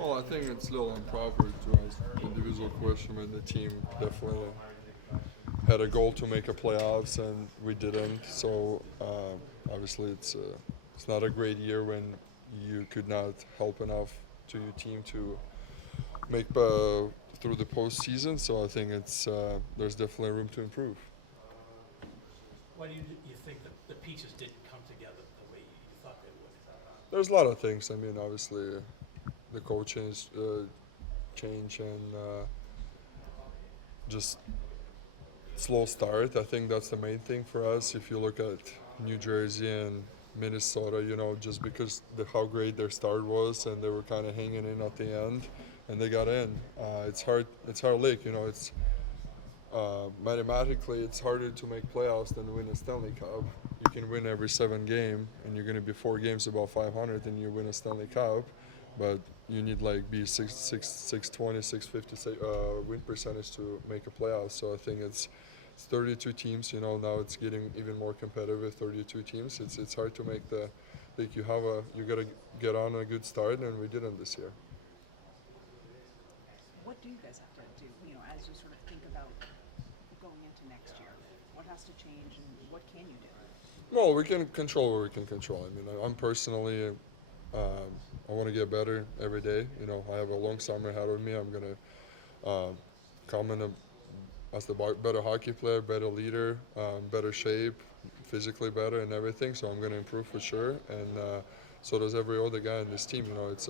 Well, I think it's a little improper to ask individual question when the team definitely had a goal to make a playoffs and we didn't. So obviously it's not a great year when you could not help enough to your team to make through the postseason. So I think it's there's definitely room to improve. Why do you think that the pieces didn't come together the way you thought they would? There's a lot of things. I mean, obviously the coaching change and just slow start. I think that's the main thing for us. If you look at New Jersey and Minnesota, just because how great their start was and they were kind of hanging in at the end, and they got in. It's hard. It's hard league. It's mathematically it's harder to make playoffs than to win a Stanley Cup. You can win every 7 game, and you're going to be 4 games above 500, and you win a Stanley Cup, but you need like be 620, 650 win percentage to make a playoff. So I think it's 32 teams. Now it's getting even more competitive with 32 teams. It's hard to make the like you gotta get on a good start, and we didn't this year. What do you guys have to do, as you sort of think about going into next year? What has to change and what can you do? Well, we can control what we can control. I mean, I'm personally, I want to get better every day. I have a long summer ahead of me. I'm gonna come in as the better hockey player, better leader, better shape, physically better, and everything. So I'm gonna improve for sure. And so does every other guy in this team. It's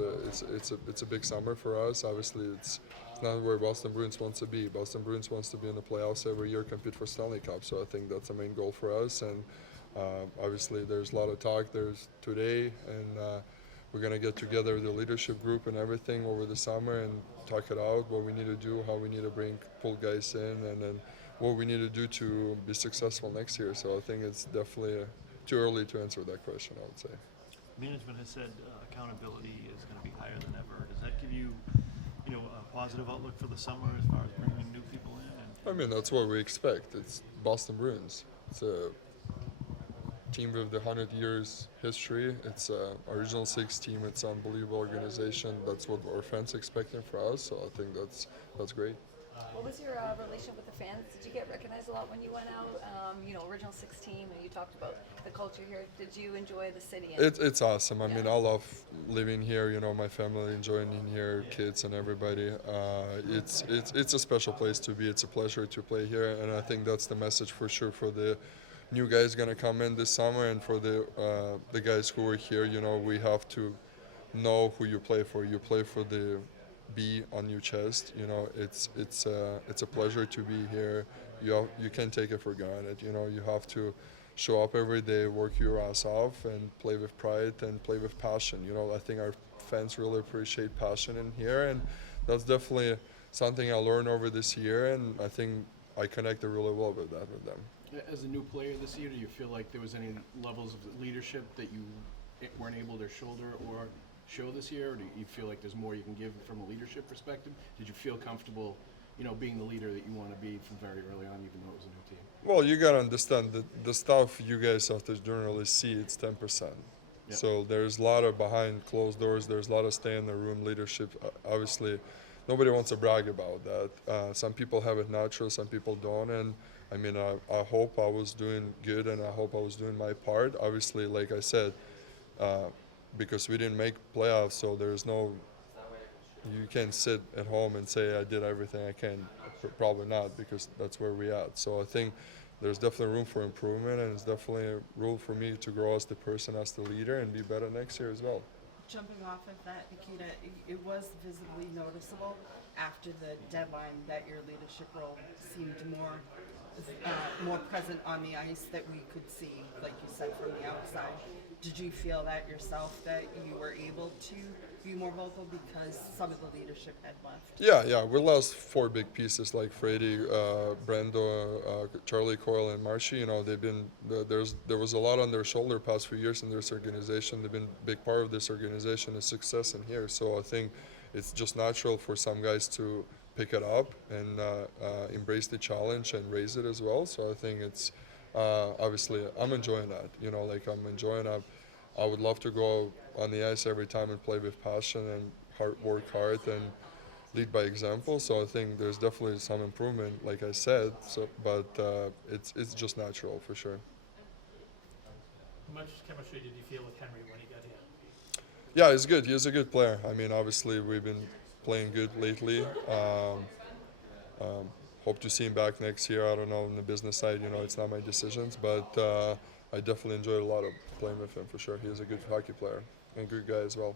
a big summer for us. Obviously, it's not where Boston Bruins wants to be. Boston Bruins wants to be in the playoffs every year, compete for Stanley Cup. So I think that's the main goal for us. And obviously, there's a lot of talk. There's today, and we're gonna get together the leadership group and everything over the summer and talk it out. What we need to do, how we need to pull guys in, and then what we need to do to be successful next year. So I think it's definitely too early to answer that question, I would say. Management has said accountability is going to be higher than ever. Does that give you, a positive outlook for the summer as far as bringing new people in? I mean, that's what we expect. It's Boston Bruins. It's a team with the 100 years history. It's a original six team. It's an unbelievable organization. That's what our fans expecting for us. So I think that's great. What was your relationship with the fans? Did you get recognized a lot when you went out? Original 16, and you talked about the culture here. Did you enjoy the city? It's awesome. I mean, I love living here. My family enjoying in here, kids and everybody. It's a special place to be. It's a pleasure to play here, and I think that's the message for sure for the new guys gonna come in this summer, and for the guys who are here. We have to know who you play for. You play for the B on your chest. It's a pleasure to be here. You can't take it for granted. You have to show up every day, work your ass off, and play with pride and play with passion. I think our fans really appreciate passion in here, and that's definitely something I learned over this year, and I think I connected really well with that with them. As a new player this year, do you feel like there was any levels of leadership that you weren't able to shoulder or show this year, or do you feel like there's more you can give from a leadership perspective? Did you feel comfortable, being the leader that you want to be from very early on, even though it was a new team? Well, you gotta understand that the stuff you guys have to generally see, it's 10%. Yep. So there's a lot of behind closed doors. There's a lot of stay in the room leadership. Obviously, nobody wants to brag about that. Some people have it natural, some people don't, and I mean, I hope I was doing good, and I hope I was doing my part. Obviously, like I said, because we didn't make playoffs, so there's no. You can't sit at home and say I did everything I can. Probably not, because that's where we at. So I think there's definitely room for improvement, and it's definitely a room for me to grow as the person, as the leader, and be better next year as well. Jumping off of that, Nikita, it was visibly noticeable after the deadline that your leadership role seemed more present on the ice, that we could see, like you said, from the outside. Did you feel that yourself, that you were able to be more vocal because some of the leadership had left? Yeah. We lost 4 big pieces like Freddie, Brando, Charlie Coyle, and Marshy. There was a lot on their shoulder past few years in this organization. They've been a big part of this organization and success in here. So I think it's just natural for some guys to pick it up and embrace the challenge and raise it as well. So I think it's obviously I'm enjoying that. I'm enjoying it. I would love to go on the ice every time and play with passion and work hard and lead by example. So I think there's definitely some improvement, like I said. So, but it's just natural for sure. How much chemistry did you feel with Henry when he got here? Yeah, he's good. He's a good player. I mean, obviously we've been playing good lately. Hope to see him back next year. I don't know on the business side. It's not my decisions, but I definitely enjoyed a lot of playing with him for sure. He is a good hockey player and good guy as well.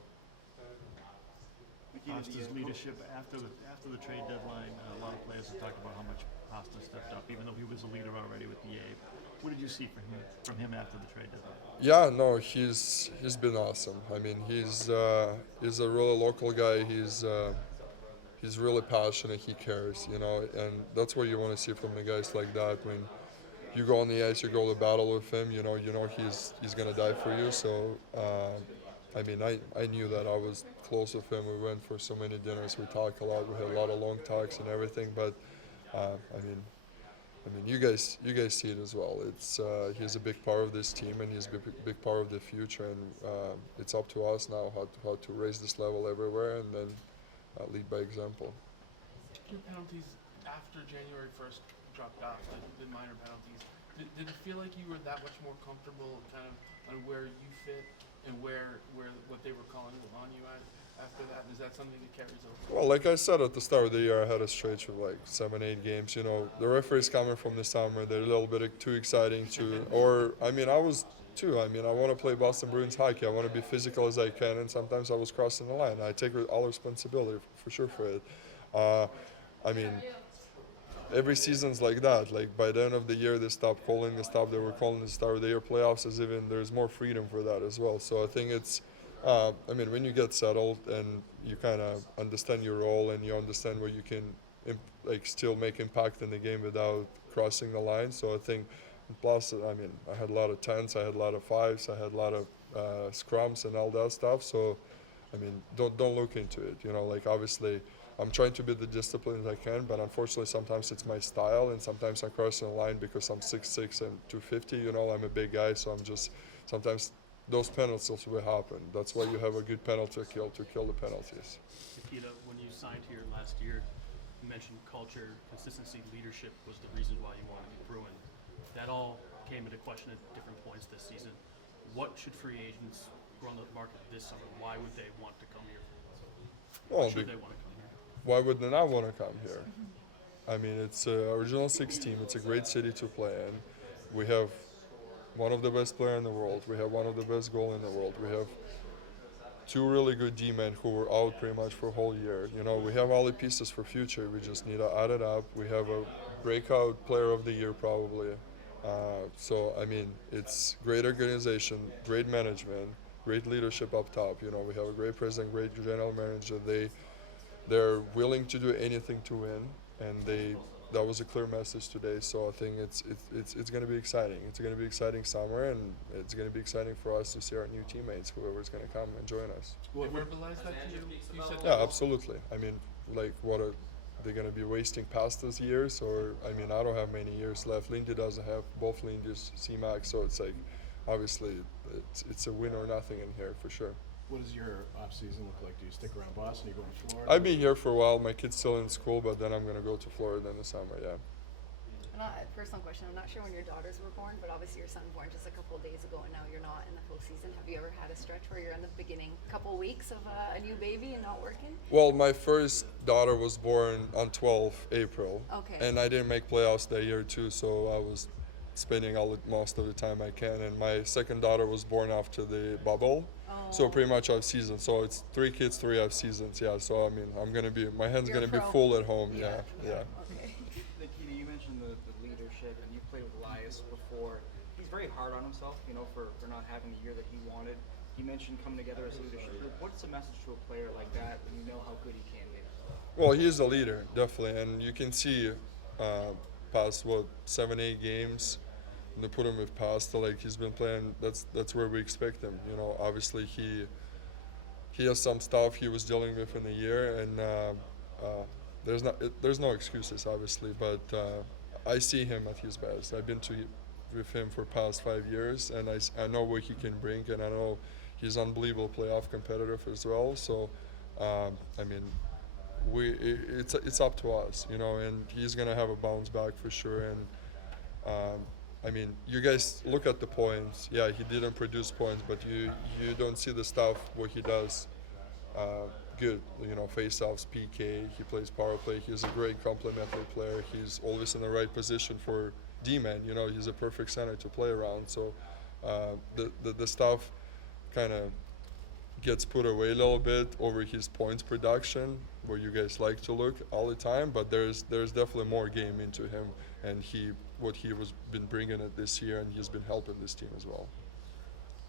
Pasta's leadership after the trade deadline, a lot of players have talked about how much Pasta stepped up, even though he was a leader already with the A. What did you see from him after the trade deadline? Yeah, no, he's been awesome. I mean, he's a really local guy. He's really passionate. He cares, and that's what you want to see from the guys like that. When you go on the ice, you go to battle with him. He's gonna die for you. So, I mean, I knew that. I was close with him. We went for so many dinners. We talked a lot. We had a lot of long talks and everything. But I mean, you guys see it as well. He's a big part of this team, and he's a big part of the future. And it's up to us now how to raise this level everywhere, and then lead by example. Your penalties after January 1st dropped off, the minor penalties. Did it feel like you were that much more comfortable kind of on where you fit and where what they were calling on you at after that? Is that something that carries over? Well, like I said at the start of the year, I had a stretch of like 7-8 games. The referees coming from the summer, they're a little bit too exciting I mean, I was too. I mean, I want to play Boston Bruins hockey. I want to be physical as I can, and sometimes I was crossing the line. I take all responsibility for sure for it. I mean, every season's like that. Like by the end of the year, they stop calling the stuff they were calling the start of the year playoffs. There's more freedom for that as well. So I think it's. I mean, when you get settled and you kind of understand your role and you understand where you can still make impact in the game without crossing the line. So I think. Plus, I mean, I had a lot of 10s, I had a lot of 5s, I had a lot of scrums and all that stuff. So, I mean, don't look into it. Like obviously, I'm trying to be the disciplined as I can, but unfortunately, sometimes it's my style, and sometimes I'm crossing the line because I'm 6'6" and 250. I'm a big guy, so I'm just sometimes those penalties will happen. That's why you have a good penalty kill to kill the penalties. Nikita, when you signed here last year, you mentioned culture, consistency, leadership was the reason why you wanted to be Bruin. That all came into question at different points this season. What should free agents who are on the market this summer, why would they want to come here? Well, Should they want to come here? why would they not want to come here? I mean, it's an original 6 team. It's a great city to play in. We have one of the best players in the world. We have one of the best goalies in the world. We have 2 really good D-men who were out pretty much for a whole year. We have all the pieces for future. We just need to add it up. We have a breakout player of the year probably. So, I mean, it's great organization, great management, great leadership up top. We have a great president, great general manager. They're willing to do anything to win, and that was a clear message today. So I think it's going to be exciting. It's going to be exciting summer, and it's going to be exciting for us to see our new teammates, whoever's going to come and join us. They verbalized that to you? You said Yeah, absolutely. I mean, like, what are they going to be wasting past those years? Or, I mean, I don't have many years left. Lindy doesn't have both Lindys, C-Max, so it's like, obviously, it's a win or nothing in here for sure. What does your off season look like? Do you stick around Boston? You go to Florida? I'll be here for a while. My kid's still in school, but then I'm going to go to Florida in the summer, yeah. Personal question, I'm not sure when your daughters were born, but obviously your son born just a couple of days ago and now you're not in the postseason. Have you ever had a stretch where you're in the beginning couple weeks of a new baby and not working? Well, my first daughter was born on 12 April. Okay. And I didn't make playoffs that year too, so I was spending most of the time I can. And my second daughter was born after the bubble. So pretty much off season. So it's 3 kids, 3 off seasons. Yeah. So I mean, my hand's You're gonna be pro. full at home. Yeah. Okay. Nikita, you mentioned the leadership, and you played with Elias before. He's very hard on himself, for not having the year that he wanted. You mentioned coming together as a leadership group. What's the message to a player like that when you know how good he can be? Well, he's a leader, definitely, and you can see past 7-8 games. And to put him with Pasta, like he's been playing. That's where we expect him. Obviously he has some stuff he was dealing with in the year, and there's no excuses, obviously. But I see him at his best. I've been with him for past 5 years, and I know what he can bring, and I know he's unbelievable playoff competitive as well. So I mean, it's up to us, you know, and he's gonna have a bounce back for sure. And I mean, you guys look at the points. Yeah, he didn't produce points, but you don't see the stuff what he does good. You know, face-offs, PK. He plays power play. He's a great complementary player. He's always in the right position for D-man. You know, he's a perfect center to play around. So the stuff kind of gets put away a little bit over his points production, where you guys like to look all the time. But there's definitely more game into him, and what he was been bringing it this year, and he's been helping this team as well.